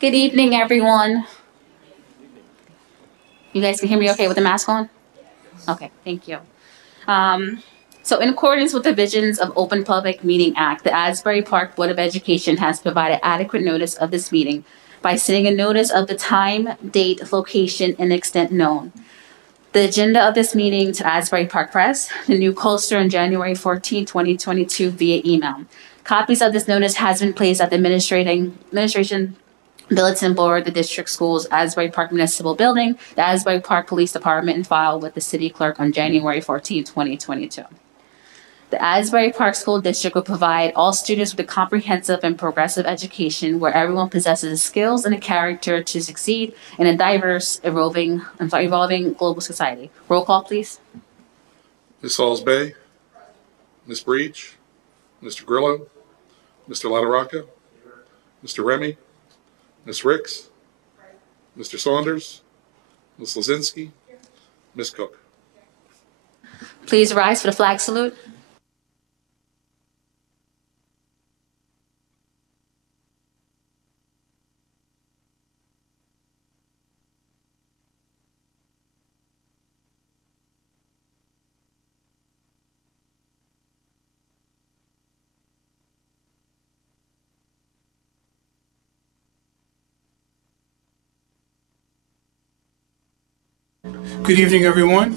Good evening, everyone. You guys can hear me okay with the mask on? Okay, thank you. Um, so in accordance with the Visions of Open Public Meeting Act, the Asbury Park Board of Education has provided adequate notice of this meeting by sending a notice of the time, date, location, and extent known. The agenda of this meeting to Asbury Park Press, the New Coaster on January 14, 2022 via email. Copies of this notice has been placed at the administration bulletin board, the district schools, Asbury Park Municipal Building, the Asbury Park Police Department, and filed with the city clerk on January 14, 2022. The Asbury Park School District will provide all students with a comprehensive and progressive education where everyone possesses the skills and the character to succeed in a diverse, evolving global society. Roll call, please. Ms. Salisbury, Ms. Breach, Mr. Grillo, Mr. LaRocca, Mr. Remy, Ms. Ricks, Mr. Saunders, Ms. Lazinski, Ms. Cook. Please rise for the flag salute. Good evening, everyone.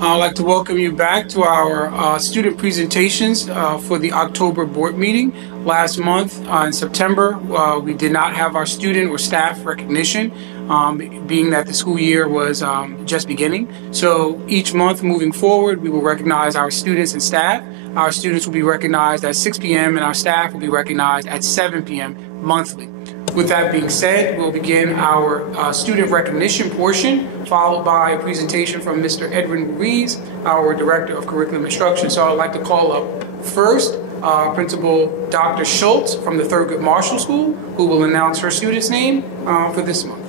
I'd like to welcome you back to our student presentations for the October board meeting. Last month in September, we did not have our student or staff recognition, being that the school year was just beginning. So each month moving forward, we will recognize our students and staff. Our students will be recognized at 6 p.m. and our staff will be recognized at 7 p.m. monthly. With that being said, we'll begin our student recognition portion, followed by a presentation from Mr. Edwin Ruiz, our Director of Curriculum Instruction. So I'd like to call up first Principal Dr. Schultz from the Thurgood Marshall School, who will announce her student's name for this month.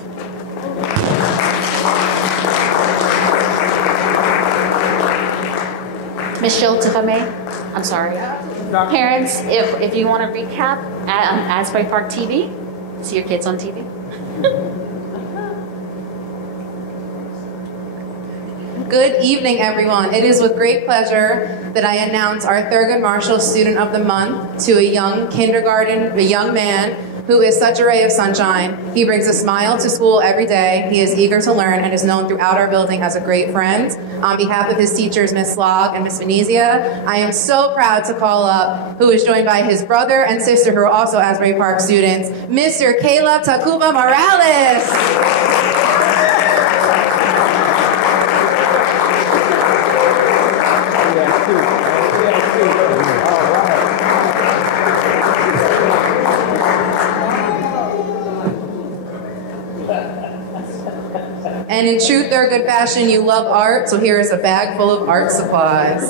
Ms. Schultz, if I may. I'm sorry. Parents, if you want to recap at Asbury Park TV, see your kids on TV. Good evening, everyone. It is with great pleasure that I announce our Thurgood Marshall Student of the Month to a young man who is such a ray of sunshine. He brings a smile to school every day. He is eager to learn and is known throughout our building as a great friend. On behalf of his teachers, Ms. Slog and Ms. Venezia, I am so proud to call up, who is joined by his brother and sister, who are also Asbury Park students, Mr. Caleb Tacuba Morales. And in true Thurgood fashion, you love art, so here is a bag full of art supplies.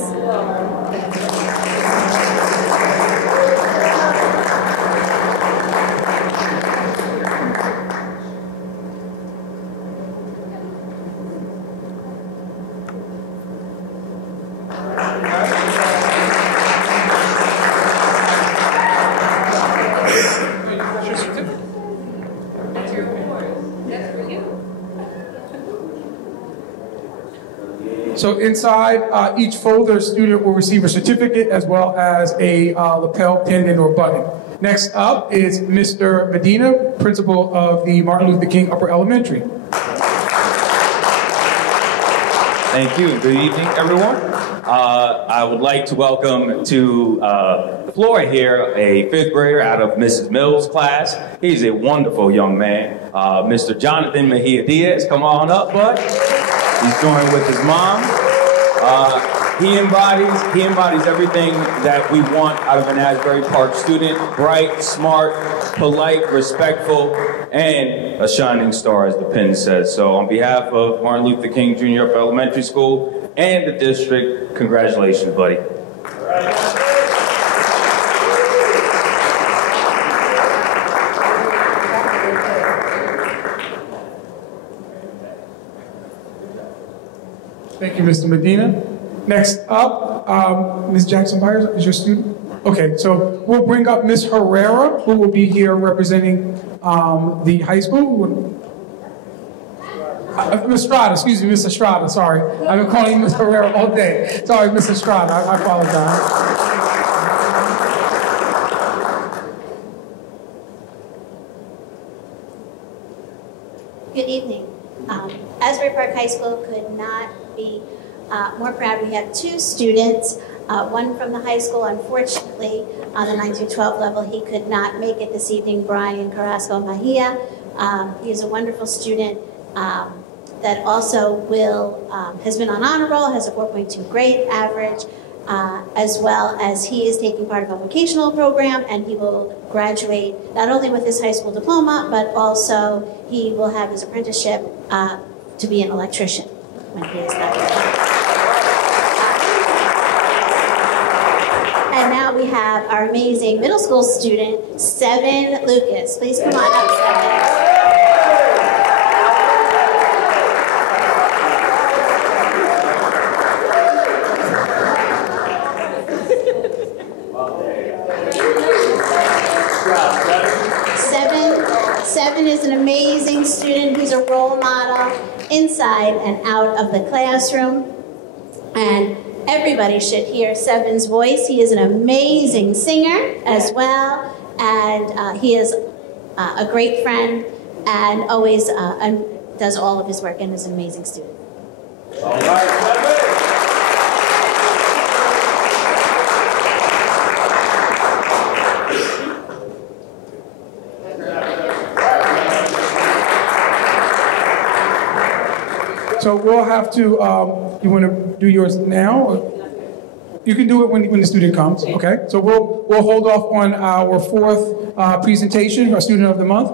So inside each folder, a student will receive a certificate as well as a lapel pendant or button. Next up is Mr. Medina, principal of the Martin Luther King Upper Elementary. Thank you. Good evening, everyone. I would like to welcome to the floor here a fifth grader out of Mrs. Mills' class. He's a wonderful young man. Mr. Jonathan Mejia Diaz, come on up, bud. He's joined with his mom. He embodies everything that we want out of an Asbury Park student: bright, smart, polite, respectful, and a shining star, as the pin says. So on behalf of Martin Luther King Jr. Upper Elementary School and the district, congratulations, buddy. Thank you, Mr. Medina. Next up, Ms. Jackson Byers is your student. Okay, so we'll bring up Ms. Herrera, who will be here representing the high school. Ms. Estrada, excuse me, Ms. Estrada, sorry. I've been calling you Ms. Herrera all day. Sorry, Ms. Estrada, I apologize. Good evening. Asbury Park High School could not be more proud. We have two students, one from the high school. Unfortunately, on the 9 through 12 level, he could not make it this evening, Brian Carrasco Mahia. He is a wonderful student that also has been on honor roll, has a 4.2 grade average, as well as he is taking part of a vocational program, and he will graduate not only with his high school diploma, but also he will have his apprenticeship to be an electrician when he is done. And now we have our amazing middle school student, Seven Lucas. Please come on up, Seven. Seven is an amazing student. He's a role model inside and out of the classroom. And everybody should hear Seven's voice. He is an amazing singer as well. And he is a great friend and always does all of his work and is an amazing student. All right, So we'll have to, you want to do yours now? Or? You can do it when the student comes, okay? So we'll hold off on our fourth presentation, our student of the month.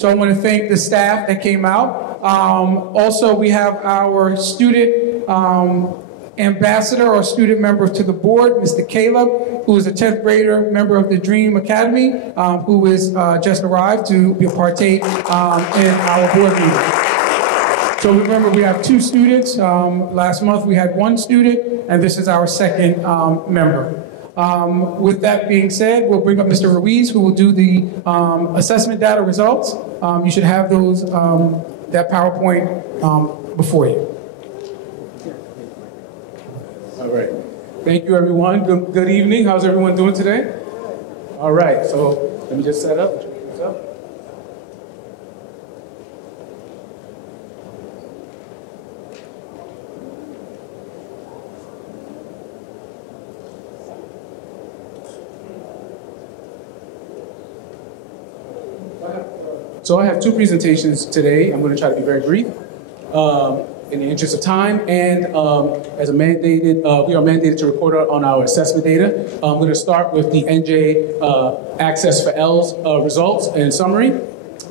So I want to thank the staff that came out. Also, we have our student ambassador or student member to the board, Mr. Caleb, who is a 10th grader member of the Dream Academy, who is just arrived to partake in our board meeting. So remember, we have two students. Last month we had one student, and this is our second member. With that being said, we'll bring up Mr. Ruiz, who will do the assessment data results. You should have those, that PowerPoint before you. All right. Thank you, everyone. Good evening. How's everyone doing today? All right. So let me just set up. So I have two presentations today. I'm going to try to be very brief in the interest of time. And as a mandated, we are mandated to report on our assessment data. I'm going to start with the NJ Access for L's results and summary.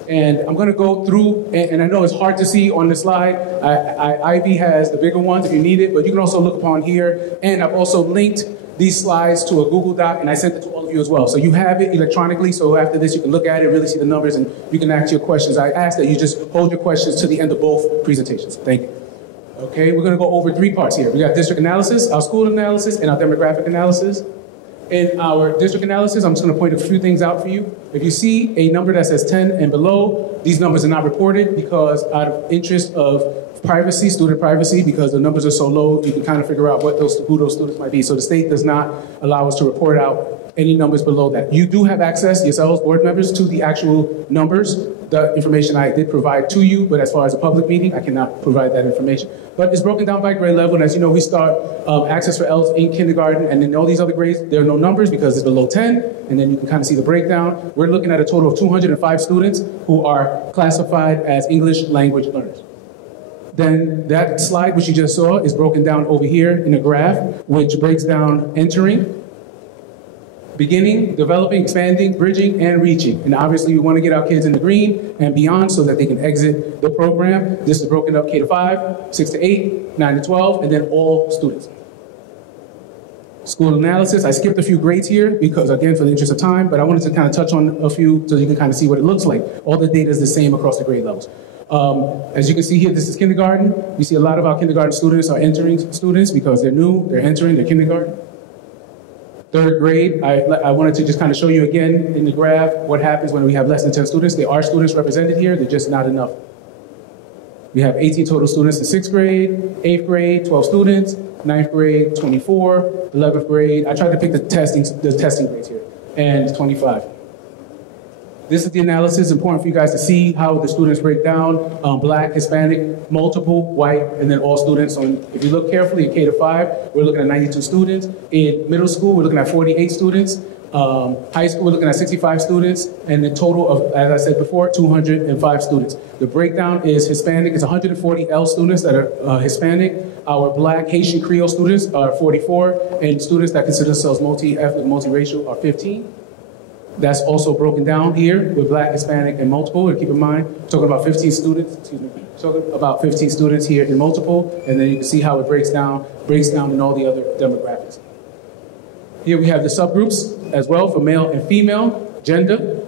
And I'm going to go through, and I know it's hard to see on the slide. Ivy has the bigger ones if you need it, but you can also look upon here. And I've also linked these slides to a Google Doc, and I sent it to all of you as well. So you have it electronically, so after this you can look at it, really see the numbers, and you can ask your questions. I ask that you just hold your questions to the end of both presentations. Thank you. Okay, we're gonna go over three parts here. We got district analysis, our school analysis, and our demographic analysis. In our district analysis, I'm just gonna point a few things out for you. If you see a number that says 10 and below, these numbers are not reported because out of interest of privacy, student privacy, because the numbers are so low, you can kind of figure out who those students might be. So the state does not allow us to report out any numbers below that. You do have access, yourselves, board members, to the actual numbers, the information I did provide to you, but as far as a public meeting, I cannot provide that information. But it's broken down by grade level, and as you know, we start access for L's in kindergarten, and in all these other grades, there are no numbers because it's below 10, and then you can kind of see the breakdown. We're looking at a total of 205 students who are classified as English language learners. Then that slide, which you just saw, is broken down over here in a graph, which breaks down entering, beginning, developing, expanding, bridging, and reaching. And obviously we want to get our kids in the green and beyond so that they can exit the program. This is broken up K to 5, 6 to 8, 9 to 12, and then all students. School analysis, I skipped a few grades here because, again, for the interest of time, but I wanted to kind of touch on a few so you can kind of see what it looks like. All the data is the same across the grade levels. As you can see here, this is kindergarten. You see a lot of our kindergarten students are entering students because they're new, they're entering, they're kindergarten. Third grade, I wanted to just kind of show you again in the graph what happens when we have less than 10 students. There are students represented here, they're just not enough. We have 18 total students in 6th grade, 8th grade, 12 students, 9th grade, 24, 11th grade. I tried to pick the testing grades here, and 25. This is the analysis, important for you guys to see how the students break down, Black, Hispanic, multiple, white, and then all students. If you look carefully in K to 5, we're looking at 92 students. In middle school, we're looking at 48 students. High school, we're looking at 65 students, and the total of, as I said before, 205 students. The breakdown is Hispanic, it's 140 L students that are Hispanic. Our Black, Haitian, Creole students are 44, and students that consider themselves multi-ethnic, multiracial are 15. That's also broken down here with Black, Hispanic, and multiple. And keep in mind, we're talking about 15 students, talking about 15 students here in multiple, and then you can see how it breaks down in all the other demographics. Here we have the subgroups as well for male and female, gender,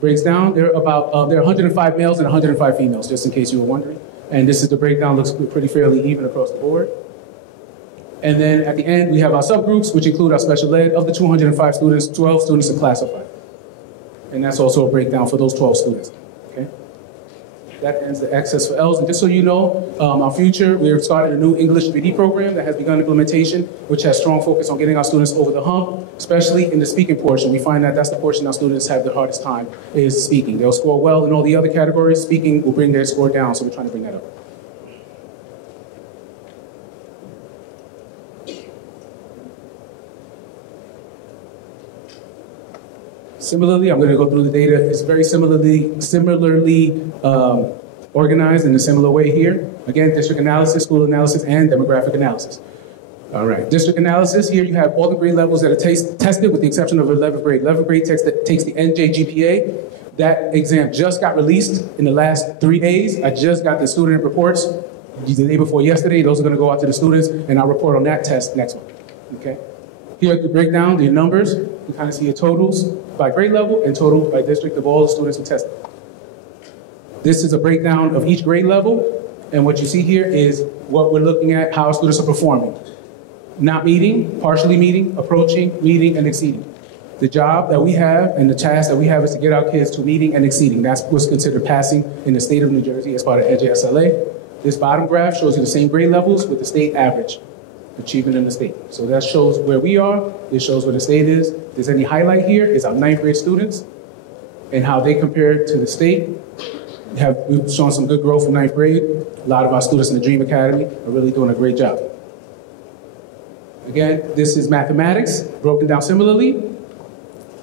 breaks down. There are 105 males and 105 females, just in case you were wondering. And this is the breakdown, looks pretty fairly even across the board. And then at the end, we have our subgroups, which include our special ed. Of the 205 students, 12 students are classified. And that's also a breakdown for those 12 students, okay? That ends the access for L's. And just so you know, our future, we're starting a new English 3D program that has begun implementation, which has strong focus on getting our students over the hump, especially in the speaking portion. We find that that's the portion our students have the hardest time, is speaking. They'll score well in all the other categories. Speaking will bring their score down, so we're trying to bring that up. Similarly, I'm going to go through the data. It's very similarly organized in a similar way here. Again, district analysis, school analysis, and demographic analysis. All right, district analysis, here you have all the grade levels that are tested with the exception of 11th grade. 11th grade takes the NJGPA. That exam just got released in the last 3 days. I just got the student reports the day before yesterday. Those are going to go out to the students, and I'll report on that test next month, okay? Here at the breakdown, the numbers, you kind of see your totals by grade level and total by district of all the students who tested. This is a breakdown of each grade level, and what you see here is what we're looking at, how our students are performing. Not meeting, partially meeting, approaching, meeting, and exceeding. The job that we have and the task that we have is to get our kids to meeting and exceeding. That's what's considered passing in the state of New Jersey as part of NJSLA. This bottom graph shows you the same grade levels with the state average achievement in the state. So that shows where we are, this shows where the state is. If there's any highlight here, is our 9th grade students and how they compare to the state. We've shown some good growth in 9th grade. A lot of our students in the Dream Academy are really doing a great job. Again, this is mathematics, broken down similarly.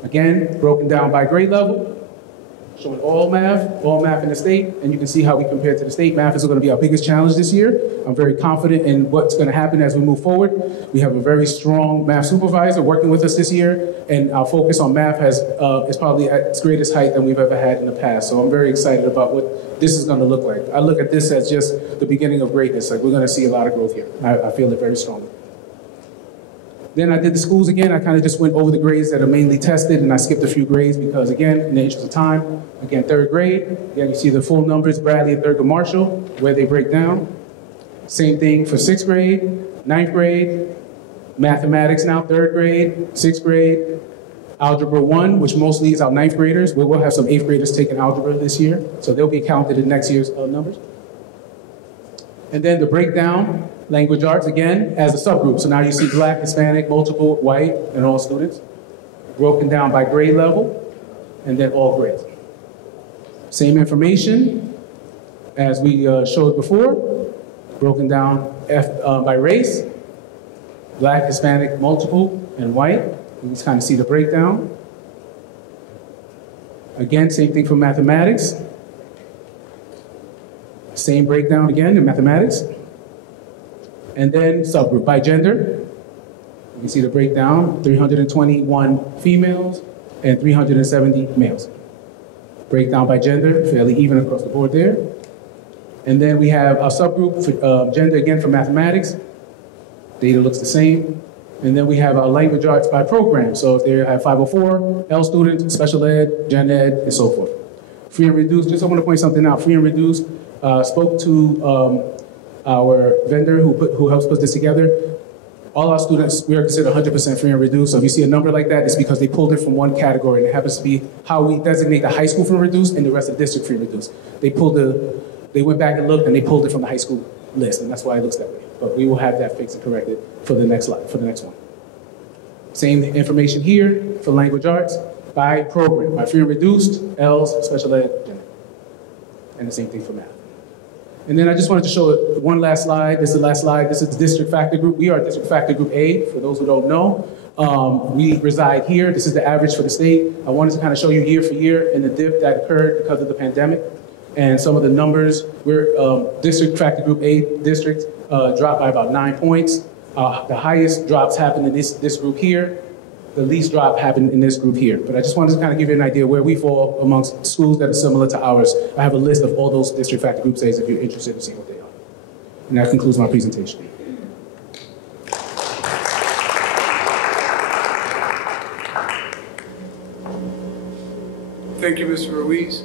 Again, broken down by grade level. Showing all math in the state, and you can see how we compare to the state. Math is going to be our biggest challenge this year. I'm very confident in what's going to happen as we move forward. We have a very strong math supervisor working with us this year, and our focus on math is probably at its greatest height than we've ever had in the past. So I'm very excited about what this is going to look like. I look at this as just the beginning of greatness. Like, we're going to see a lot of growth here. I feel it very strongly. Then I did the schools again. I kind of just went over the grades that are mainly tested, and I skipped a few grades because, again, in the interest of time, again, 3rd grade. Again, you see the full numbers, Bradley and Thurgood Marshall, where they break down. Same thing for 6th grade, 9th grade, mathematics now, 3rd grade, 6th grade, Algebra 1, which mostly is our 9th graders. We will have some 8th graders taking algebra this year, so they'll be counted in next year's numbers. And then the breakdown, language arts, again, as a subgroup. So now you see Black, Hispanic, multiple, white, and all students. Broken down by grade level, and then all grades. Same information as we showed before, broken down by race, Black, Hispanic, multiple, and white. You can kind of see the breakdown. Again, same thing for mathematics. Same breakdown again in mathematics. And then subgroup by gender. You can see the breakdown, 321 females and 370 males. Breakdown by gender, fairly even across the board there. And then we have a subgroup for gender again for mathematics. Data looks the same. And then we have our language arts by program. So if they have 504, L students, special ed, gen ed, and so forth. Free and reduced, just I want to point something out. Free and reduced, spoke to our vendor who helps put this together. All our students, we are considered 100% free and reduced. So if you see a number like that, it's because they pulled it from one category, and it happens to be how we designate the high school free and reduced and the rest of the district free and reduced. They went back and looked, and they pulled it from the high school list, and that's why it looks that way. But we will have that fixed and corrected for the next one. Same information here for language arts by program, by free and reduced, L's, special ed, general. And the same thing for math. And then I just wanted to show one last slide. This is the last slide. This is the district factor group. We are district factor group A, for those who don't know. We reside here. This is the average for the state. I wanted to kind of show you year for year and the dip that occurred because of the pandemic. And some of the numbers, we're district factor group A district dropped by about 9 points. The highest drops happened in this group here. The least drop happened in this group here. But I just wanted to kind of give you an idea where we fall amongst schools that are similar to ours. I have a list of all those district factor group A's if you're interested in seeing what they are. And that concludes my presentation. Thank you, Mr. Ruiz.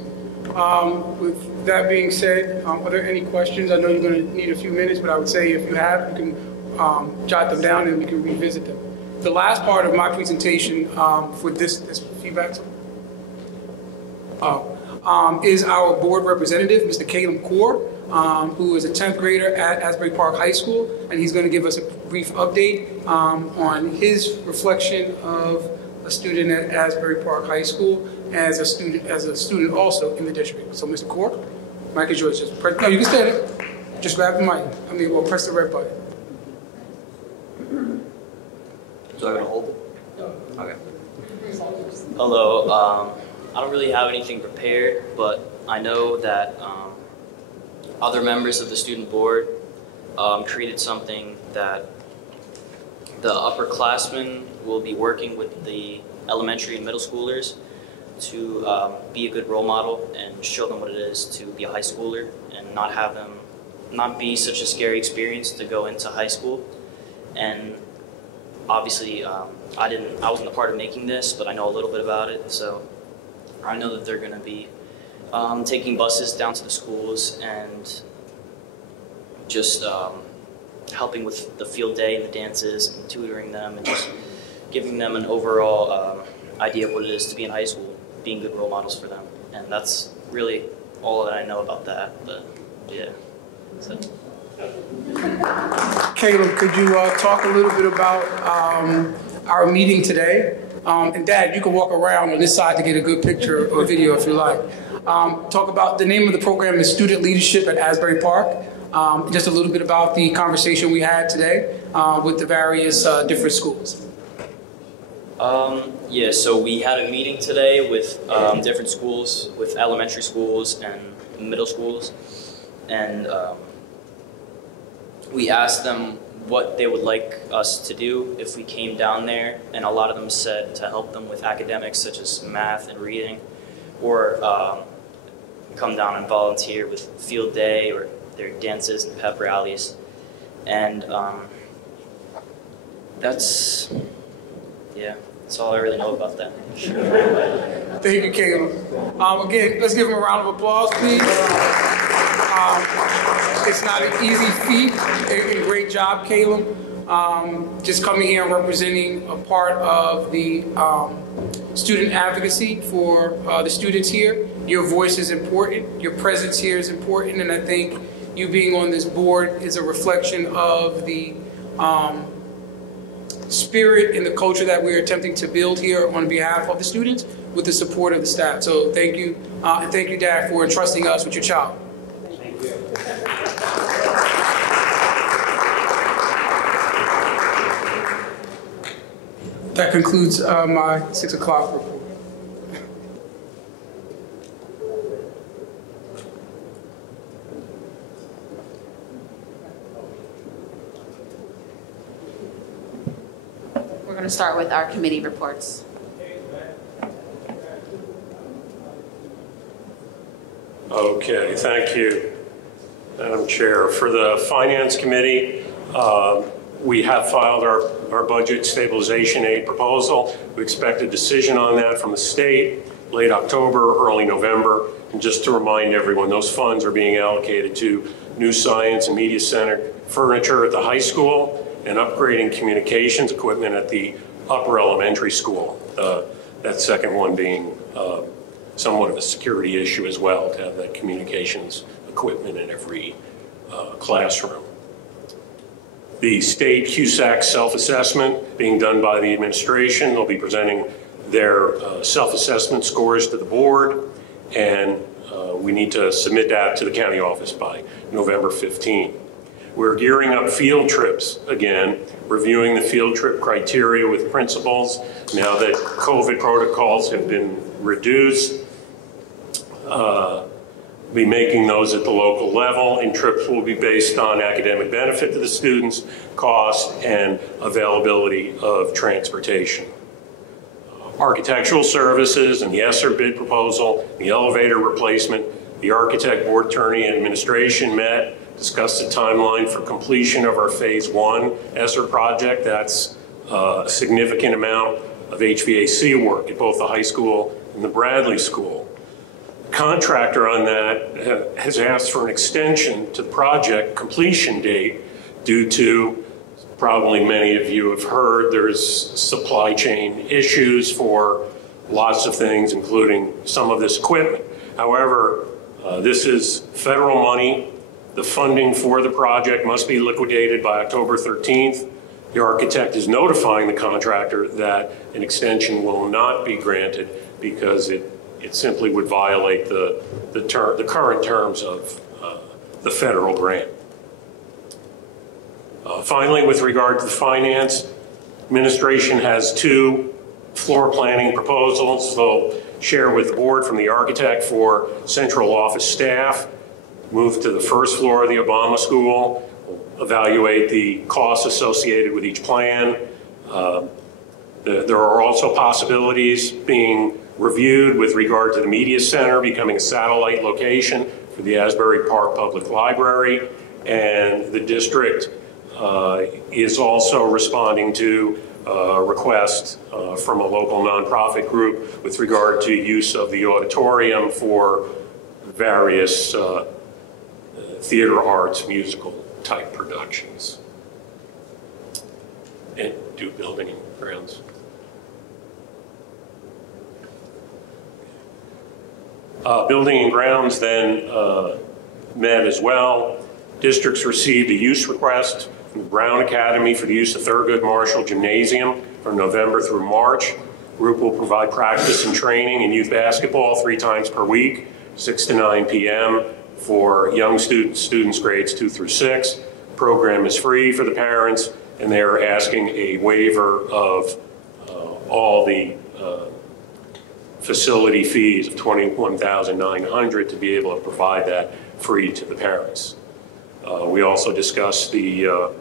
With that being said, are there any questions? I know you're going to need a few minutes, but I would say if you have, you can jot them down and we can revisit them. The last part of my presentation for this feedback is our board representative, Mr. Caleb Kaur, who is a 10th grader at Asbury Park High School, and he's going to give us a brief update on his reflection of a student at Asbury Park High School as a student also in the district. So, Mr. Kaur, mic is yours. Just press, no, you can stand it. Just grab the mic. Well, press the red button. Do I gotta hold it? Okay. Hello. I don't really have anything prepared, but I know that other members of the student board created something that the upperclassmen will be working with the elementary and middle schoolers to be a good role model and show them what it is to be a high schooler and not be such a scary experience to go into high school. And obviously, I wasn't a part of making this, but I know a little bit about it. So I know that they're going to be taking buses down to the schools and just helping with the field day and the dances and tutoring them and just giving them an overall idea of what it is to be in high school, being good role models for them. And that's really all that I know about that. But yeah. So. Caleb, could you talk a little bit about our meeting today? And Dad, you can walk around on this side to get a good picture or video if you like. Talk about the name of the program is Student Leadership at Asbury Park. Just a little bit about the conversation we had today with the various different schools. Yeah, so we had a meeting today with different schools, with elementary schools and middle schools. And we asked them what they would like us to do if we came down there, and a lot of them said to help them with academics such as math and reading, or come down and volunteer with field day or their dances and pep rallies. And that's all I really know about that. Thank you, Caleb. Again, let's give him a round of applause, please. It's not an easy feat, and great job, Caleb. Just coming here and representing a part of the student advocacy for the students here. Your voice is important, your presence here is important, and I think you being on this board is a reflection of the spirit and the culture that we're attempting to build here on behalf of the students with the support of the staff. So thank you, and thank you, Dad, for entrusting us with your child. Thank you. That concludes my 6 o'clock report. We're going to start with our committee reports. Okay, thank you, Madam Chair. For the Finance Committee, we have filed our budget stabilization aid proposal. We expect a decision on that from the state late October, early November. And just to remind everyone, those funds are being allocated to new science and media center furniture at the high school and upgrading communications equipment at the upper elementary school. That second one being somewhat of a security issue as well, to have that communications equipment in every classroom. The state CUSAC self-assessment being done by the administration. They'll be presenting their self-assessment scores to the board, and we need to submit that to the county office by November 15. We're gearing up field trips again, reviewing the field trip criteria with principals now that COVID protocols have been reduced. Be making those at the local level, and trips will be based on academic benefit to the students, cost, and availability of transportation. Architectural services and the ESSER bid proposal, the elevator replacement, the architect, board attorney, and administration met, discussed the timeline for completion of our phase 1 ESSER project. That's a significant amount of HVAC work at both the high school and the Bradley School. Contractor on that has asked for an extension to the project completion date due to, probably many of you have heard, there's supply chain issues for lots of things, including some of this equipment. However, this is federal money. The funding for the project must be liquidated by October 13th. The architect is notifying the contractor that an extension will not be granted because it simply would violate the current terms of the federal grant. Finally, with regard to the finance, administration has 2 floor planning proposals they'll share with the board from the architect for central office staff. Move to the first floor of the Obama School, evaluate the costs associated with each plan. There are also possibilities being reviewed with regard to the media center becoming a satellite location for the Asbury Park Public Library, and the district is also responding to a request from a local nonprofit group with regard to use of the auditorium for various theater arts, musical type productions. And do building and grounds. Building and grounds then met as well. Districts received a use request from the Brown Academy for the use of Thurgood Marshall Gymnasium from November through March. Group will provide practice and training in youth basketball 3 times per week, 6 to 9 p.m. for young students grades 2 through 6. Program is free for the parents, and they are asking a waiver of all the facility fees of $21,900 to be able to provide that free to the parents. We also discussed the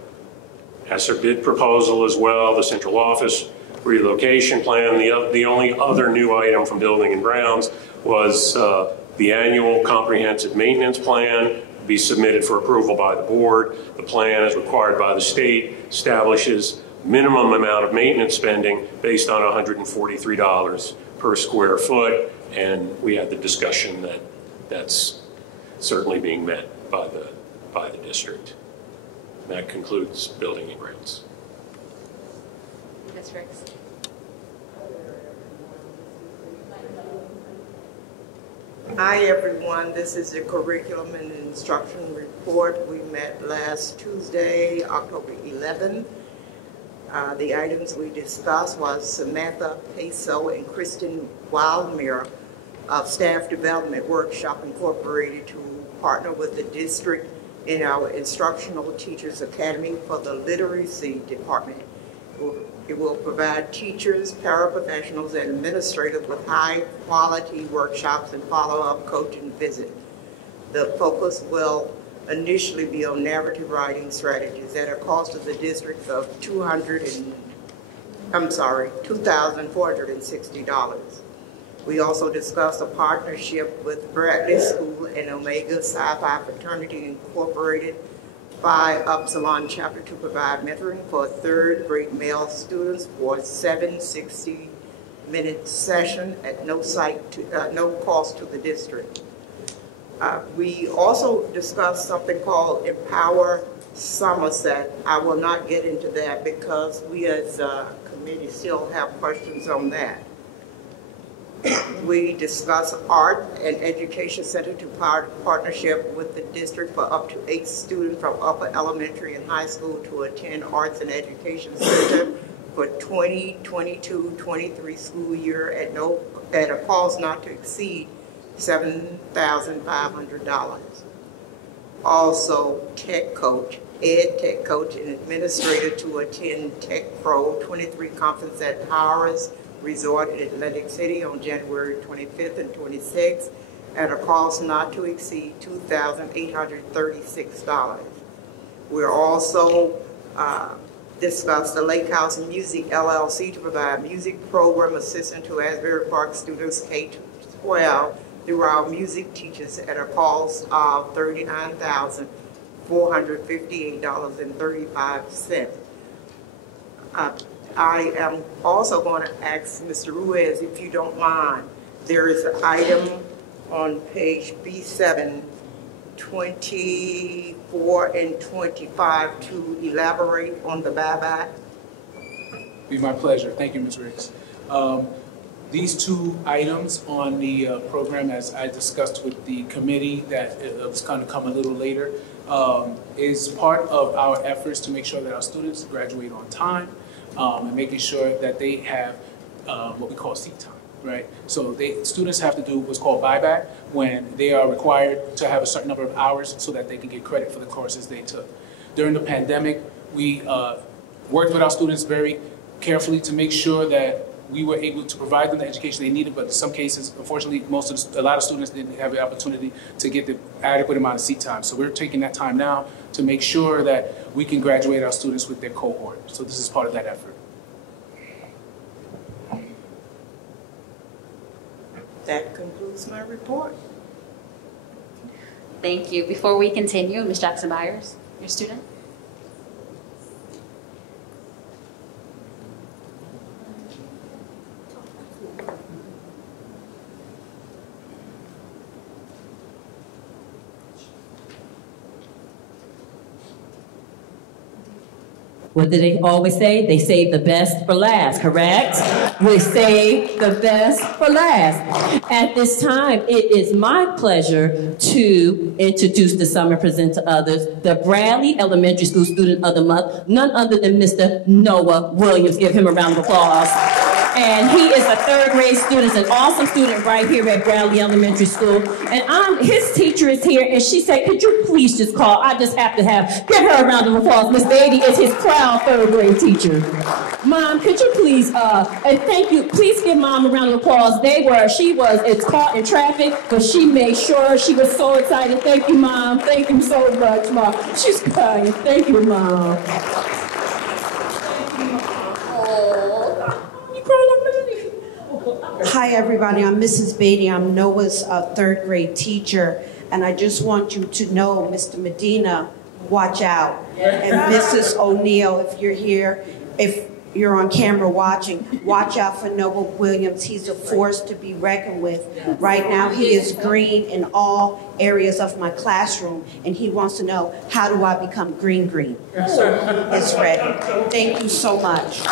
ESSER bid proposal as well, the central office relocation plan. The only other new item from Building and Grounds was the annual comprehensive maintenance plan be submitted for approval by the board. The plan, as required by the state, establishes minimum amount of maintenance spending based on $143 per square foot, and we had the discussion that that's certainly being met by the district. And that concludes Building and Grounds. Districts. Hi everyone, this is the Curriculum and Instruction Report. We met last Tuesday, October 11th. The items we discussed was Samantha Peso and Kristen Wildmere of Staff Development Workshop Incorporated to partner with the district in our Instructional Teachers Academy for the Literacy Department. It will provide teachers, paraprofessionals, and administrators with high-quality workshops and follow-up coaching visits. The focus will initially be on narrative writing strategies at a cost of the district of $2,460. We also discussed a partnership with Bradley School and Omega Psi-Phi Fraternity Incorporated Phi Upsilon Chapter to provide mentoring for 3rd grade male students for a 760-minute session at no cost to the district. We also discussed something called Empower Somerset. I will not get into that because we as a committee still have questions on that. We discussed art and education center to partnership with the district for up to 8 students from upper elementary and high school to attend arts and education center for 2022-23 school year at a cost not to exceed $7,500. Also, tech coach, ed tech coach and administrator to attend Tech Pro 23 conference at Harris Resort in Atlantic City on January 25th and 26th at a cost not to exceed $2,836. We're also discussed the Lake House Music LLC to provide music program assistance to Asbury Park students K-12 through our music teachers at a cost of $39,458.35. I am also going to ask Mr. Ruiz, if you don't mind, there is an item on page B7, 24 and 25 to elaborate on the buyback. Be my pleasure. Thank you, Ms. Riggs. These two items on the program, as I discussed with the committee, that was going to come a little later, is part of our efforts to make sure that our students graduate on time and making sure that they have what we call seat time, right? So students have to do what's called buyback when they are required to have a certain number of hours so that they can get credit for the courses they took. During the pandemic, we worked with our students very carefully to make sure that we were able to provide them the education they needed, but in some cases, unfortunately, a lot of students didn't have the opportunity to get the adequate amount of seat time. So we're taking that time now to make sure that we can graduate our students with their cohort. So this is part of that effort. That concludes my report. Thank you. Before we continue, Ms. Jackson Byers, your student. What do they always say? They save the best for last, correct? We save the best for last. At this time, it is my pleasure to introduce the summer present to others, the Bradley Elementary School Student of the Month, none other than Mr. Noah Williams. Give him a round of applause. And he is a third grade student, an awesome student right here at Bradley Elementary School. And his teacher is here, and she said, could you please just call? I just have to give her a round of applause. Miss Beatty is his proud third grade teacher. Mom, could you please, and thank you, please give Mom a round of applause. It's caught in traffic, but she made sure, she was so excited. Thank you, Mom. Thank you so much, Mom. She's crying. Thank you, Mom. Hi, everybody. I'm Mrs. Beatty. I'm Noah's third grade teacher. And I just want you to know, Mr. Medina, watch out. And Mrs. O'Neill, if you're here, if you're on camera watching, watch out for Noah Williams. He's a force to be reckoned with. Right now, he is green in all areas of my classroom. And he wants to know, how do I become green? So it's ready. Thank you so much.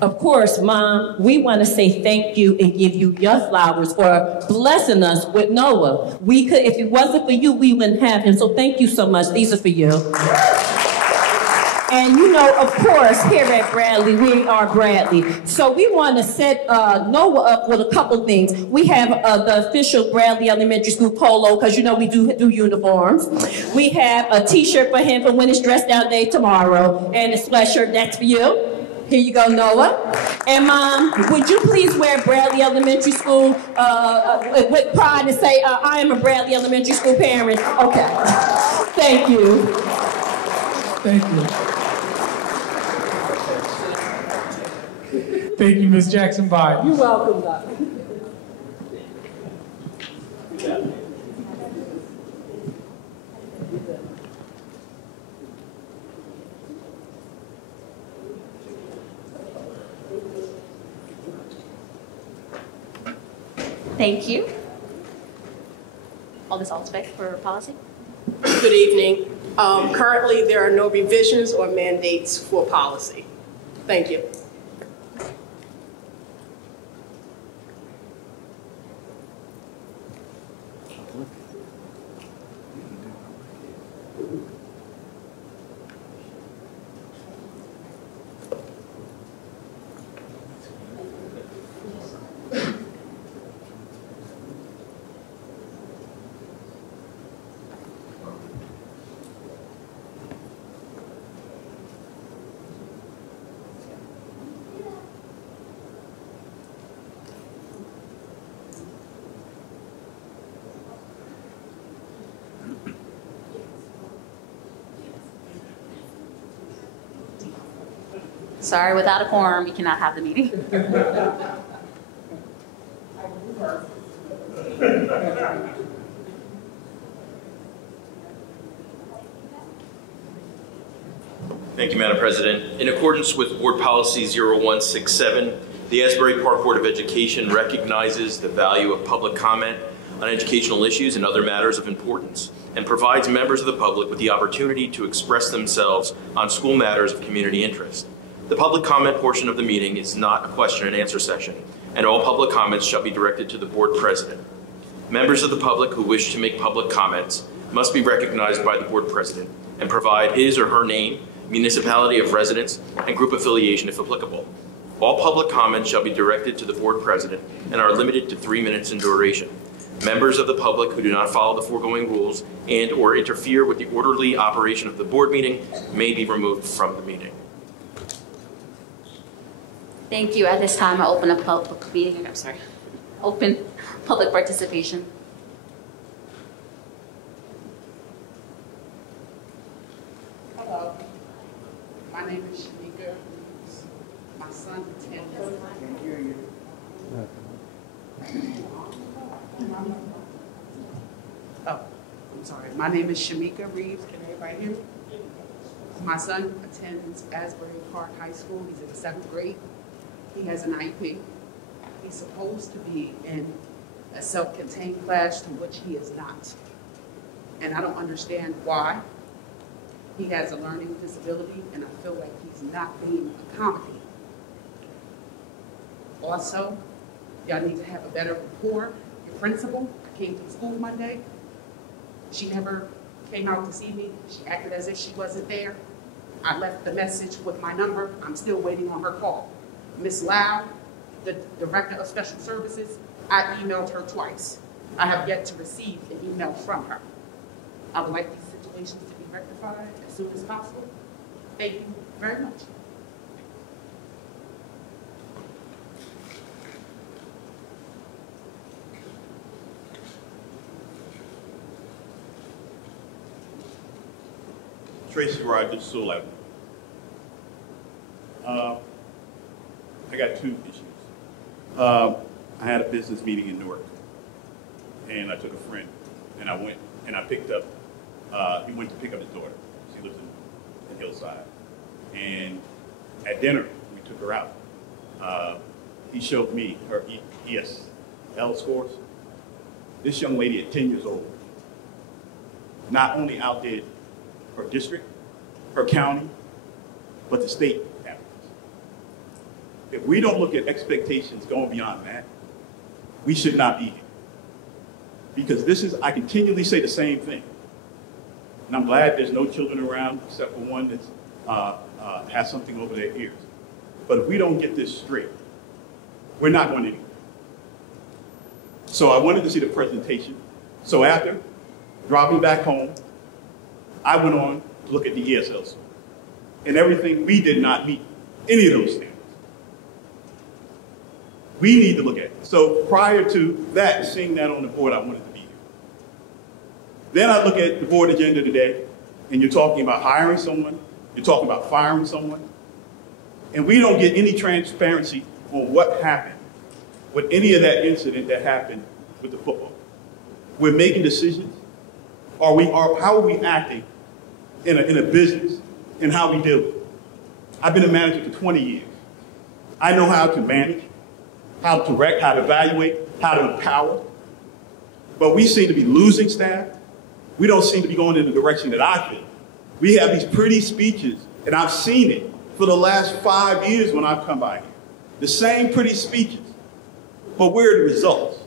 Of course, Mom, we want to say thank you and give you your flowers for blessing us with Noah. If it wasn't for you, we wouldn't have him. So thank you so much. These are for you. And of course, here at Bradley, we are Bradley. So we want to set Noah up with a couple things. We have the official Bradley Elementary School polo, because we do uniforms. We have a t-shirt for him for when it's dress down day tomorrow, and a sweatshirt, that's for you. Here you go, Noah. And Mom, would you please wear Bradley Elementary School with pride and say, I am a Bradley Elementary School parent? Okay. Thank you. Thank you. Thank you, Ms. Jackson Byers. You're welcome, Doctor. Thank you. Aldous Alsbeck for policy. Good evening. Currently, there are no revisions or mandates for policy. Thank you. Sorry, without a quorum, we cannot have the meeting. Thank you, Madam President. In accordance with Board Policy 0167, the Asbury Park Board of Education recognizes the value of public comment on educational issues and other matters of importance, and provides members of the public with the opportunity to express themselves on school matters of community interest. The public comment portion of the meeting is not a question and answer session, and all public comments shall be directed to the board president. Members of the public who wish to make public comments must be recognized by the board president and provide his or her name, municipality of residence, and group affiliation if applicable. All public comments shall be directed to the board president and are limited to 3 minutes in duration. Members of the public who do not follow the foregoing rules and or interfere with the orderly operation of the board meeting may be removed from the meeting. Thank you. At this time, I open up public meeting. I'm sorry. Open public participation. Hello. My name is Shamika. My son attends. Oh, I'm sorry. My name is Shamika Reeves. Can everybody hear me? My son attends Asbury Park High School. He's in the 7th grade. He has an IEP. He's supposed to be in a self-contained class, to which he is not. And I don't understand why. He has a learning disability, and I feel like he's not being accommodated. Also, y'all need to have a better rapport. Your principal came to the school Monday. She never came out to see me. She acted as if she wasn't there. I left the message with my number. I'm still waiting on her call. Ms. Lau, the Director of Special Services, I emailed her twice. I have yet to receive an email from her. I would like these situations to be rectified as soon as possible. Thank you very much. Tracy Rogers, Sewell Avenue. I got 2 issues. I had a business meeting in Newark, and I took a friend, and I went and I picked up. He went to pick up his daughter. She lives in Hillside, and at dinner we took her out. He showed me her ESL scores. This young lady at 10 years old not only outdid her district, her county, but the state averages. If we don't look at expectations going beyond that, we should not be here. Because this is, I continually say the same thing. And I'm glad there's no children around except for one that has something over their ears. But if we don't get this straight, we're not going anywhere. So I wanted to see the presentation. So after dropping back home, I went on to look at the ESL. And everything, we did not meet any of those standards. We need to look at it. So prior to that, seeing that on the board, I wanted to be here. Then I look at the board agenda today, and you're talking about hiring someone, you're talking about firing someone, and we don't get any transparency on what happened with any of that incident that happened with the football. We're making decisions. How are we acting in a business and how we deal with it? I've been a manager for 20 years. I know how to manage. how to direct, how to evaluate, how to empower. But we seem to be losing staff. We don't seem to be going in the direction that I feel. We have these pretty speeches, and I've seen it for the last 5 years when I've come by here. The same pretty speeches. But where are the results?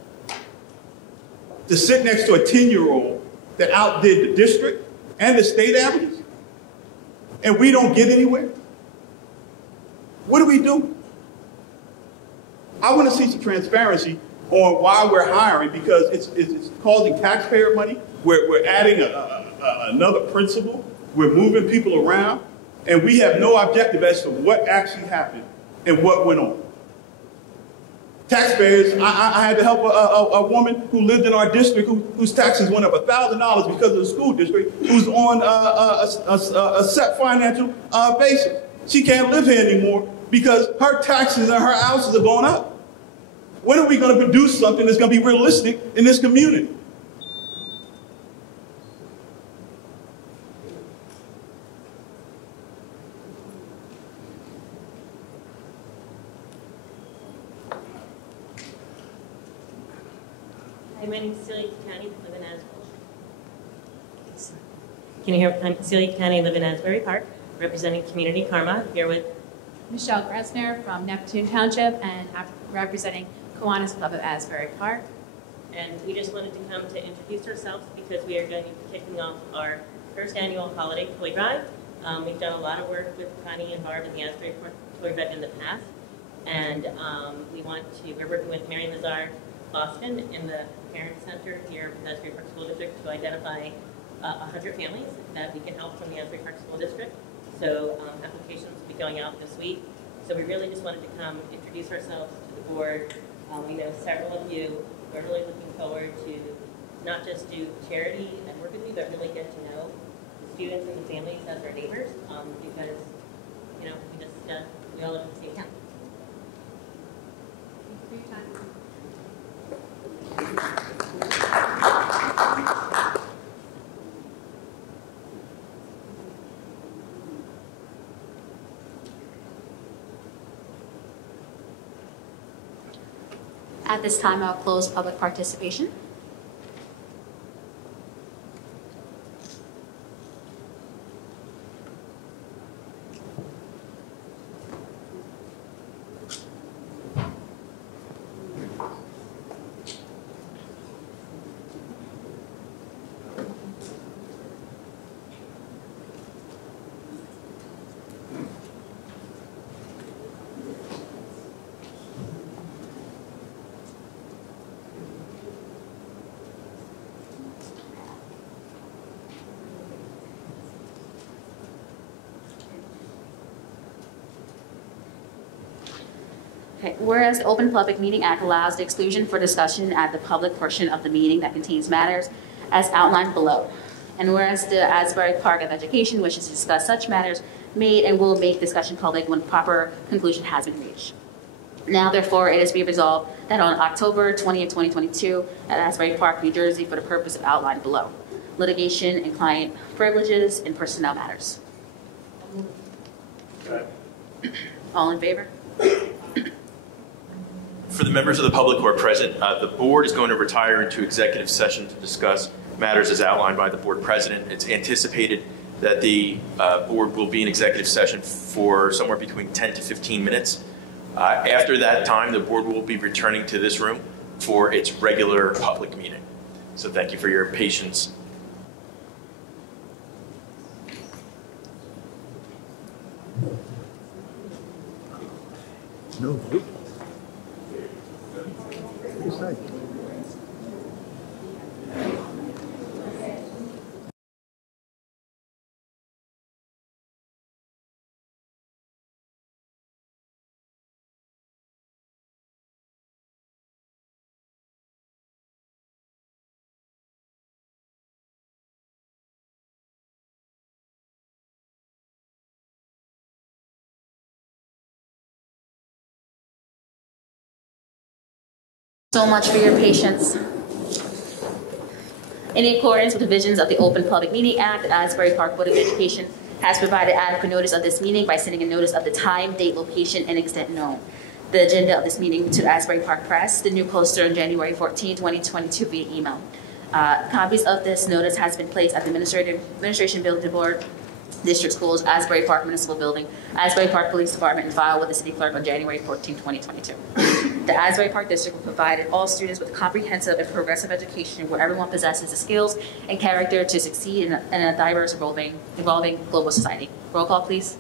To sit next to a 10-year-old that outdid the district and the state averages, and we don't get anywhere? What do we do? I want to see some transparency on why we're hiring, because it's causing taxpayer money. We're adding another principal. We're moving people around, and we have no objective as to what actually happened and what went on. Taxpayers, I had to help a woman who lived in our district whose taxes went up $1,000 because of the school district, who's on a set financial basis. She can't live here anymore because her taxes and her houses are going up. When are we going to produce something that's going to be realistic in this community? Hi, my name is Celia County, live in Asbury. Can you hear? I'm Celia County, live in Asbury Park, representing Community Karma, here with Michelle Gressner from Neptune Township and representing Kiwanis Club of Asbury Park. And we just wanted to come to introduce ourselves because we are going to be kicking off our first annual holiday toy drive. We've done a lot of work with Connie and Barb in the Asbury Park toy drive in the past. And we're working with Mary Lazar Boston in the Parent Center here at the Asbury Park School District to identify 100 families that we can help from the Asbury Park School District. So applications will be going out this week. So we really just wanted to come introduce ourselves to the board. We know several of you. We're really looking forward to not just do charity and work with you, but really get to know the students and the families as our neighbors, because we all live in the same town. Thank you for your time. At this time, I'll close public participation. Okay. Whereas the Open Public Meeting Act allows the exclusion for discussion at the public portion of the meeting that contains matters as outlined below. And whereas the Asbury Park of Education wishes to discuss such matters made and will make discussion public when proper conclusion has been reached. Now, therefore, it is be resolved that on October 20th, 2022, at Asbury Park, New Jersey, for the purpose of outlined below, litigation and client privileges and personnel matters. All in favor? For the members of the public who are present, the board is going to retire into executive session to discuss matters as outlined by the board president. It's anticipated that the board will be in executive session for somewhere between 10 to 15 minutes. After that time, the board will be returning to this room for its regular public meeting. So thank you for your patience. No vote. What do you say? So much for your patience. In accordance with the provisions of the Open Public Meeting Act, the Asbury Park Board of Education has provided adequate notice of this meeting by sending a notice of the time, date, location, and extent known. the agenda of this meeting to Asbury Park Press, the new poster on January 14, 2022 via email. Copies of this notice has been placed at the Administration Building Board, District Schools, Asbury Park Municipal Building, Asbury Park Police Department, and filed with the City Clerk on January 14, 2022. The Asbury Park District provided all students with comprehensive and progressive education where everyone possesses the skills and character to succeed in a diverse, evolving global society. Roll call, please.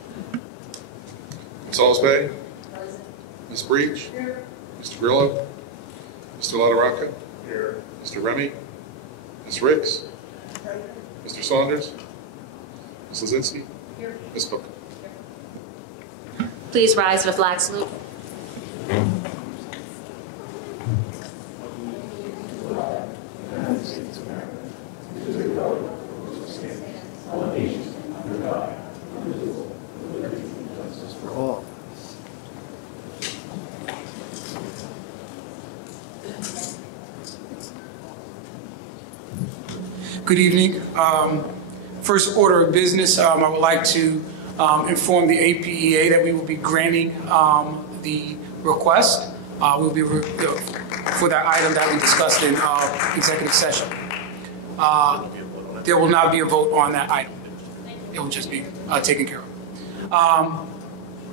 Ms. Osbey? Ms. Breach? Mr. Grillo? Mr. LaRocca? Here. Mr. Remy? Ms. Ricks? Mr. Saunders? Ms. Lozinski? Here. Ms. Cook? Please rise for the flag salute. Good evening. First order of business, I would like to inform the APEA that we will be granting the request. We'll be for that item that we discussed in executive session. There will not be a vote on that item. It will just be taken care of.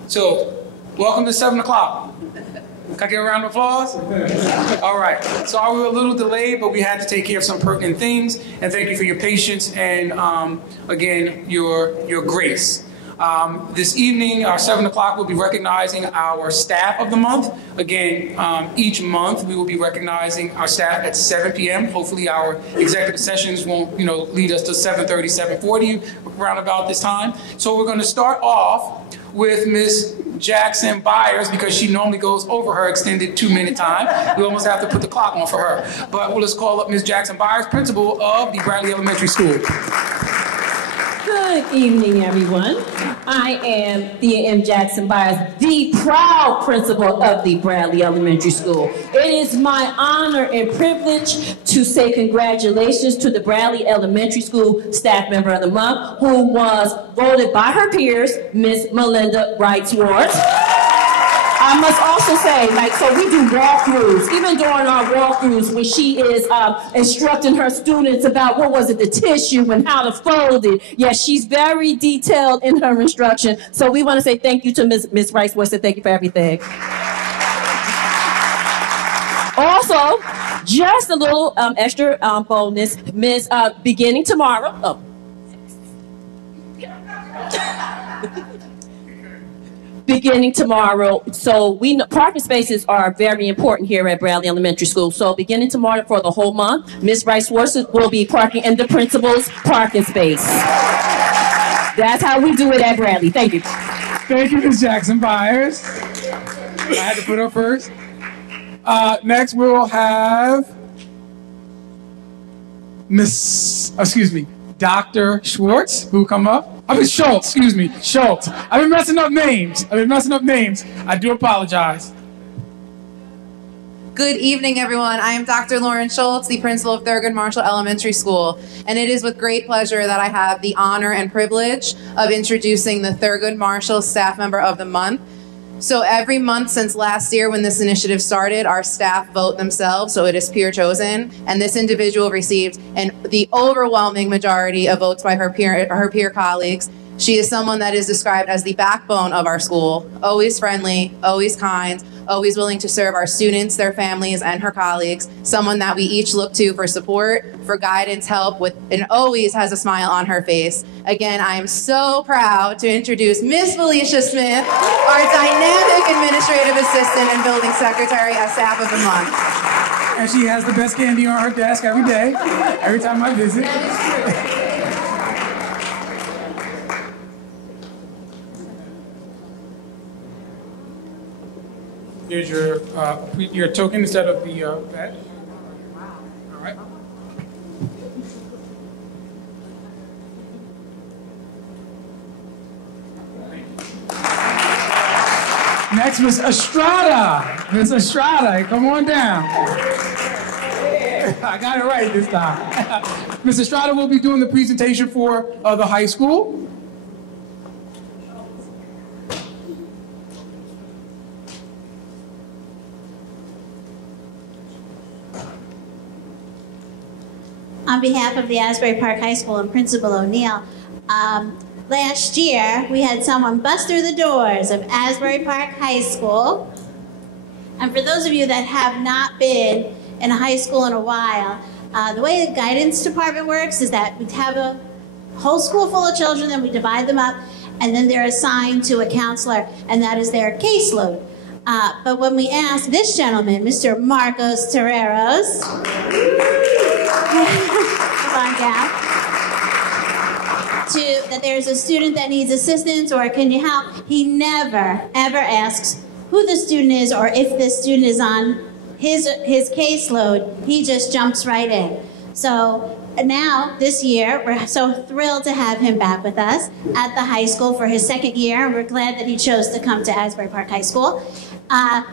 So, welcome to 7 o'clock. Can I get a round of applause? All right. Sorry we were a little delayed, but we had to take care of some pertinent things. And thank you for your patience and, again, your grace. This evening, our 7 o'clock, we'll be recognizing our staff of the month. Again, each month we will be recognizing our staff at 7 p.m. Hopefully our executive sessions won't, lead us to 7:30, 7:40 around about this time. So we're going to start off with Ms. Jackson Byers because she normally goes over her extended 2-minute time. We almost have to put the clock on for her. But we'll just call up Ms. Jackson Byers, principal of the Bradley Elementary School. Good evening, everyone. I am Thea M. Jackson Byers, the proud principal of the Bradley Elementary School. It is my honor and privilege to say congratulations to the Bradley Elementary School Staff Member of the Month, who was voted by her peers, Miss Melinda Wright-Swartz. I must also say, so we do walkthroughs. Even during our walkthroughs, when she is instructing her students about, the tissue and how to fold it. Yes, she's very detailed in her instruction. So we want to say thank you to Miss Rice-Swartz and thank you for everything. Also, just a little extra bonus, beginning tomorrow. Beginning tomorrow, so we know parking spaces are very important here at Bradley Elementary School. So beginning tomorrow for the whole month, Ms. Rice-Swartz will be parking in the principal's parking space. That's how we do it at Bradley. Thank you. Thank you, Ms. Jackson Byers. I had to put her first. Next, we will have Dr. Schwartz, who will come up. Schultz, Schultz. I've been messing up names. I do apologize. Good evening, everyone. I am Dr. Lauren Schultz, the principal of Thurgood Marshall Elementary School, and it is with great pleasure that I have the honor and privilege of introducing the Thurgood Marshall Staff Member of the Month. So every month since last year when this initiative started, our staff vote themselves, so it is peer chosen, and this individual received the overwhelming majority of votes by her peer colleagues. She is someone that is described as the backbone of our school, always friendly, always kind, always willing to serve our students, their families, and her colleagues, someone that we each look to for support, for guidance, help, and always has a smile on her face. Again, I am so proud to introduce Miss Felicia Smith, our dynamic administrative assistant and building secretary as Staff of the Month. And she has the best candy on her desk every day, every time I visit. Here's your token instead of the badge. All right. Next, Miss Estrada. Miss Estrada, come on down. I got it right this time. Miss Estrada will be doing the presentation for the high school. on behalf of the Asbury Park High School and Principal O'Neill. Last year, we had someone bust through the doors of Asbury Park High School. And for those of you that have not been in a high school in a while, the way the guidance department works is that we have a whole school full of children, and we divide them up, and then they're assigned to a counselor, and that is their caseload. But when we asked this gentleman, Mr. Marcos Terreros, that there's a student that needs assistance or can you help, he never, ever asks who the student is or if this student is on his caseload. He just jumps right in. So now, this year, we're so thrilled to have him back with us at the high school for his second year, and we're glad that he chose to come to Asbury Park High School.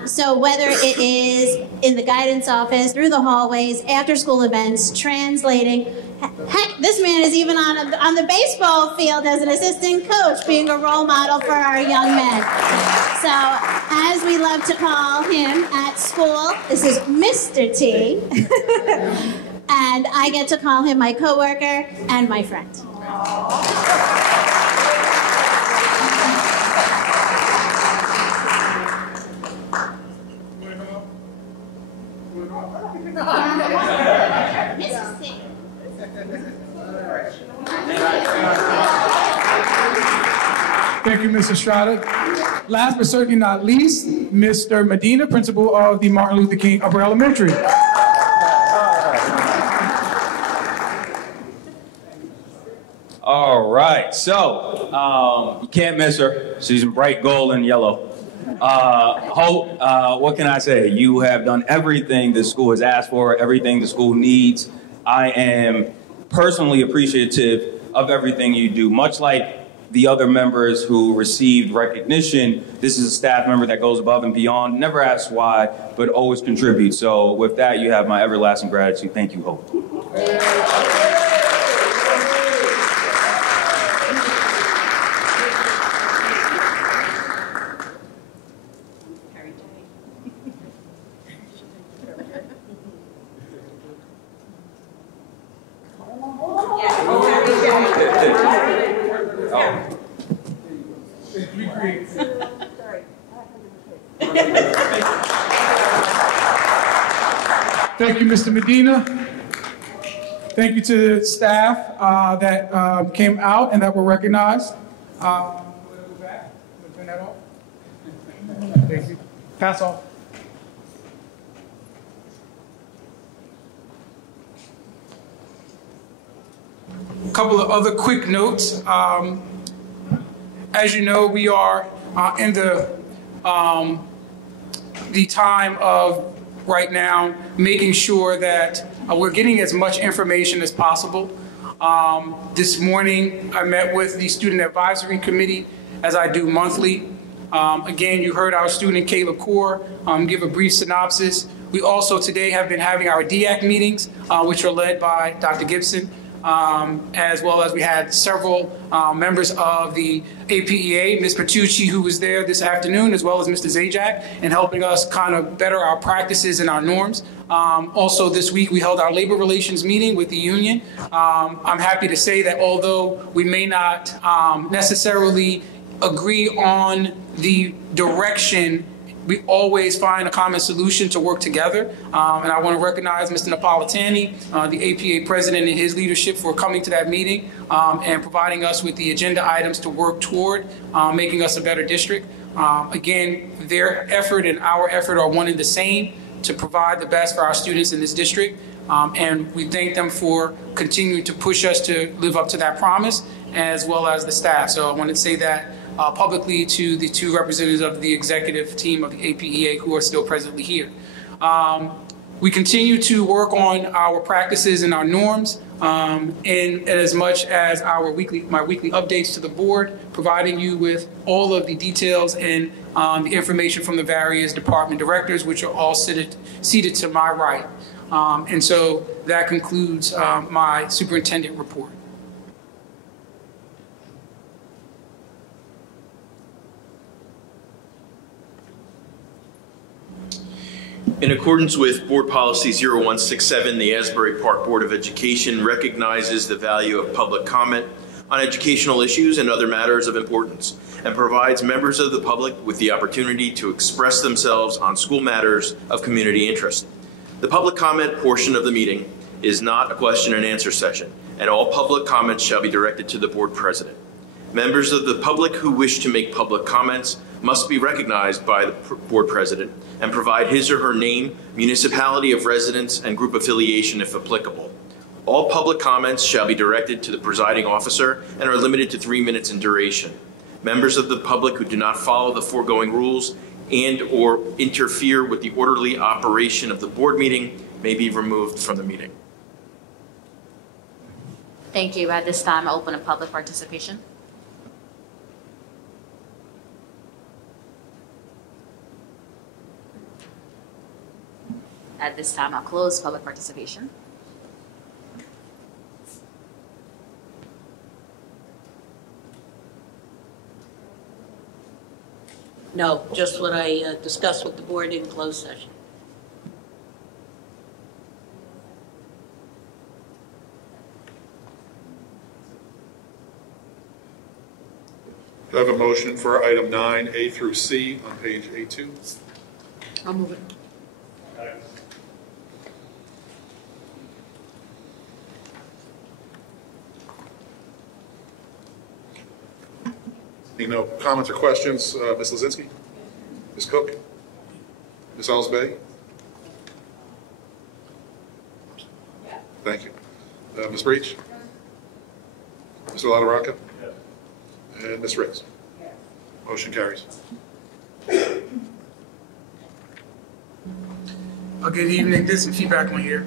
So whether it is in the guidance office, through the hallways, after-school events, translating, heck, this man is even on the baseball field as an assistant coach, being a role model for our young men. So, as we love to call him at school, this is Mr. T. And I get to call him my coworker and my friend. Mrs. T. Thank you, Ms. Estrada. Last but certainly not least, Mr. Medina, principal of the Martin Luther King Upper Elementary. All right, so you can't miss her. She's in bright gold and yellow. Hope, what can I say? You have done everything the school has asked for, everything the school needs. I am personally appreciative of everything you do. Much like the other members who received recognition, this is a staff member that goes above and beyond, never asks why, but always contributes. So with that, you have my everlasting gratitude. Thank you, Hope. Thank you, Mr. Medina. Thank you to the staff that came out and that were recognized. Go back. Turn that off. Thank you. Pass off. A couple of other quick notes. As you know, we are in the time of right now making sure that we're getting as much information as possible. This morning, I met with the Student Advisory Committee, as I do monthly. Again, you heard our student, Caleb Core, give a brief synopsis. We also today have been having our DEAC meetings, which are led by Dr. Gibson, as well as we had several members of the APEA, Ms. Bertucci, who was there this afternoon, as well as Mr. Zajac, in helping us kind of better our practices and our norms. Also this week, we held our labor relations meeting with the union. I'm happy to say that although we may not necessarily agree on the direction, we always find a common solution to work together. And I want to recognize Mr. Napolitani, the APA president, and his leadership for coming to that meeting and providing us with the agenda items to work toward making us a better district. Again, their effort and our effort are one and the same, to provide the best for our students in this district. And we thank them for continuing to push us to live up to that promise, as well as the staff. So I want to say that publicly to the two representatives of the executive team of the APEA who are still presently here. We continue to work on our practices and our norms in as much as my weekly updates to the board, providing you with all of the details and the information from the various department directors, which are all seated to my right. And so that concludes my superintendent report. In accordance with Board Policy 0167, the Asbury Park Board of Education recognizes the value of public comment on educational issues and other matters of importance, and provides members of the public with the opportunity to express themselves on school matters of community interest. The public comment portion of the meeting is not a question and answer session, and all public comments shall be directed to the board president. Members of the public who wish to make public comments must be recognized by the board president and provide his or her name, municipality of residence, and group affiliation if applicable. All public comments shall be directed to the presiding officer and are limited to 3 minutes in duration. Members of the public who do not follow the foregoing rules and/or interfere with the orderly operation of the board meeting may be removed from the meeting. Thank you. At this time, I open up public participation. At this time, I'll close public participation. No, just what I discussed with the board in closed session. Do I have a motion for item 9A through C on page A2? I'll move it. No comments or questions, Ms. Lozinski? Ms. Cook? Ms. Osbey? Thank you. Ms. Breach? Mr. LaRocca? And Ms. Ricks? Motion carries. Good evening. There's some feedback on here.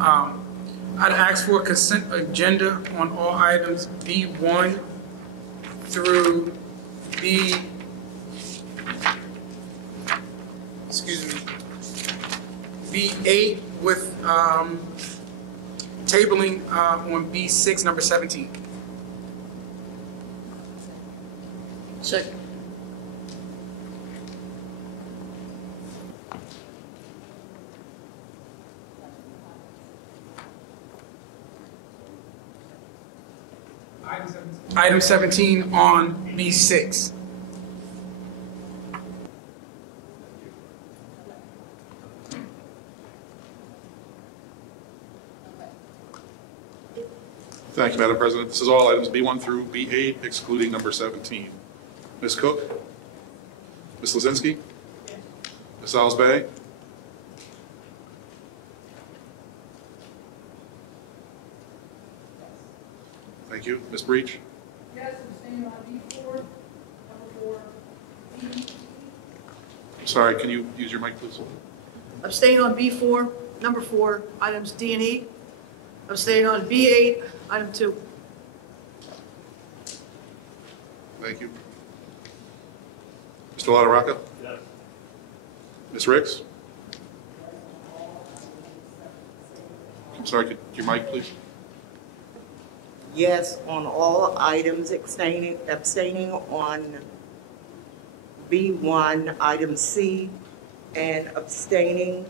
I'd ask for a consent agenda on all items B1 through B8 with tabling on B6, number 17. Second. Item 17 on B6. Thank you, Madam President. This is all items B1 through B8, excluding number 17. Ms. Cook? Ms. Lozinski? Ms. Osbey? Thank you. Ms. Breach? Yes, abstaining on B4, number 4. I'm sorry, can you use your mic, please? Abstaining on B4, number 4, items D and E. Abstaining on B8, item 2. Thank you. Mr. LaRocca? Yes. Ms. Ricks? I'm sorry, could your mic, please? Yes, on all items, abstaining on B1, item C, and abstaining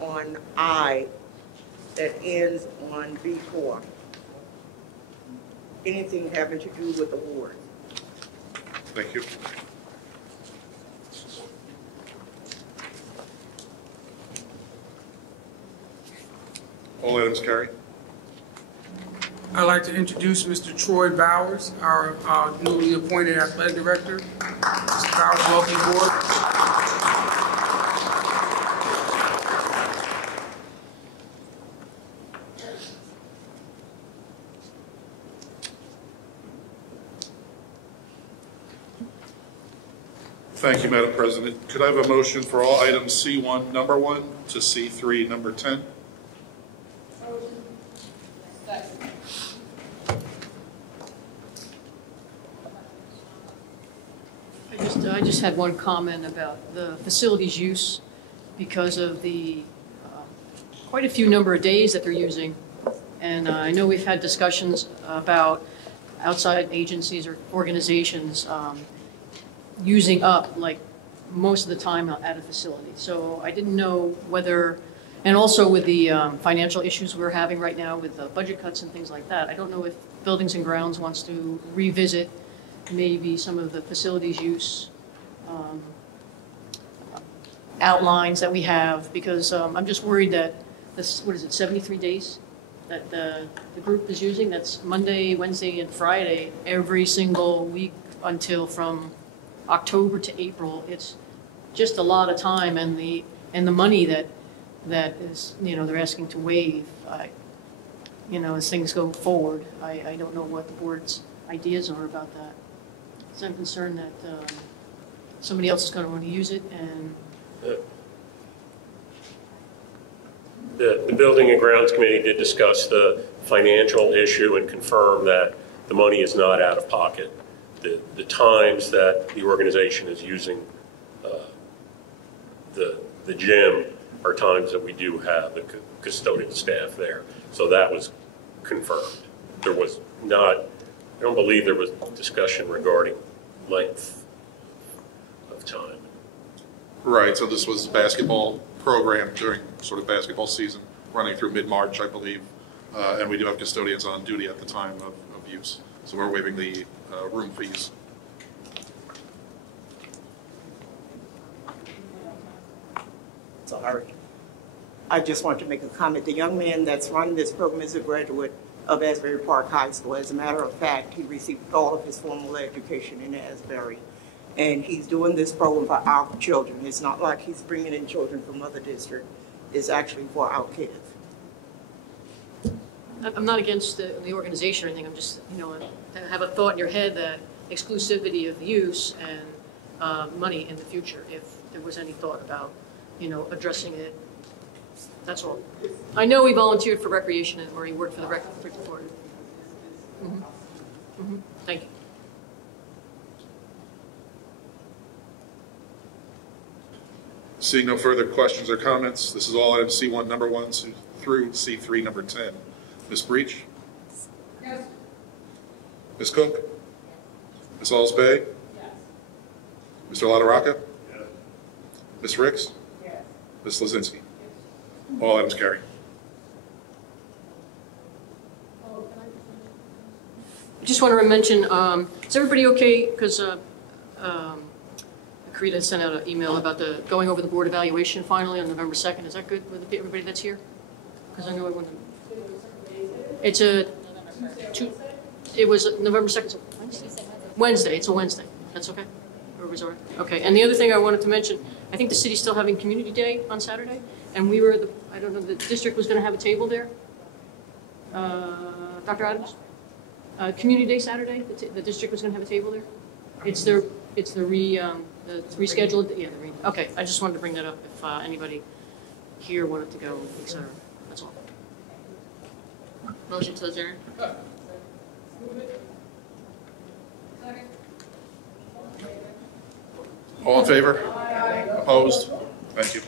on I that ends on B4. Anything having to do with the ward. Thank you. All items carry. I'd like to introduce Mr. Troy Bowers, our newly appointed athletic director. Mr. Bowers, welcome aboard. Thank you, Madam President. Could I have a motion for all items C1, number 1 to C3, number 10? I just had one comment about the facilities use because of the quite a few number of days that they're using. And I know we've had discussions about outside agencies or organizations using up like most of the time at a facility. So I didn't know whether, and also with the financial issues we're having right now with the budget cuts and things like that, I don't know if Buildings and Grounds wants to revisit maybe some of the facilities use outlines that we have, because I'm just worried that this, 73 days that the group is using, that's Monday, Wednesday, and Friday, every single week until from October to April. It's just a lot of time, and the money that is, they're asking to waive, as things go forward. I don't know what the board's ideas are about that. So I'm concerned that somebody else is going to want to use it, and the Building and Grounds Committee did discuss the financial issue and confirm that the money is not out of pocket. The times that the organization is using the gym are times that we do have the custodial staff there. So that was confirmed. There was not, I don't believe there was discussion regarding length of time. Right, so this was basketball program during sort of basketball season, running through mid-March, I believe. And we do have custodians on duty at the time of use. So we're waiving the room fees. Sorry. I just want to make a comment. The young man that's running this program is a graduate of Asbury Park High School. As a matter of fact, he received all of his formal education in Asbury. And he's doing this program for our children. It's not like he's bringing in children from other districts. It's actually for our kids. I'm not against the organization or anything. I'm just, to have a thought in your head that exclusivity of use and money in the future, if there was any thought about, addressing it. That's all. I know he volunteered for recreation or he worked for the rec department. Thank you. Seeing no further questions or comments, this is all items C1, number 1 through C3, number 10. Ms. Breach? Yes. Ms. Cook? Ms. Alsbay? Yes. Mr. LaRocca? Yes. Ms. Ricks? Yes. Ms. Lozinski? All items carry. I just want to mention, is everybody okay? Because Karita sent out an email about going over the board evaluation finally on November 2nd. Is that good with everybody that's here? Because I know I want to. It's it was November 2nd. Wednesday. It's a Wednesday. That's okay? Everybody's all right? Okay. And the other thing I wanted to mention, I think the city's still having Community Day on Saturday. And we were, I don't know, the district was going to have a table there. Dr. Adams? Community Day Saturday, the district was going to have a table there. It's the rescheduled, okay, I just wanted to bring that up if anybody here wanted to go, etc. That's all. Motion to adjourn. All in favor? Opposed? Thank you.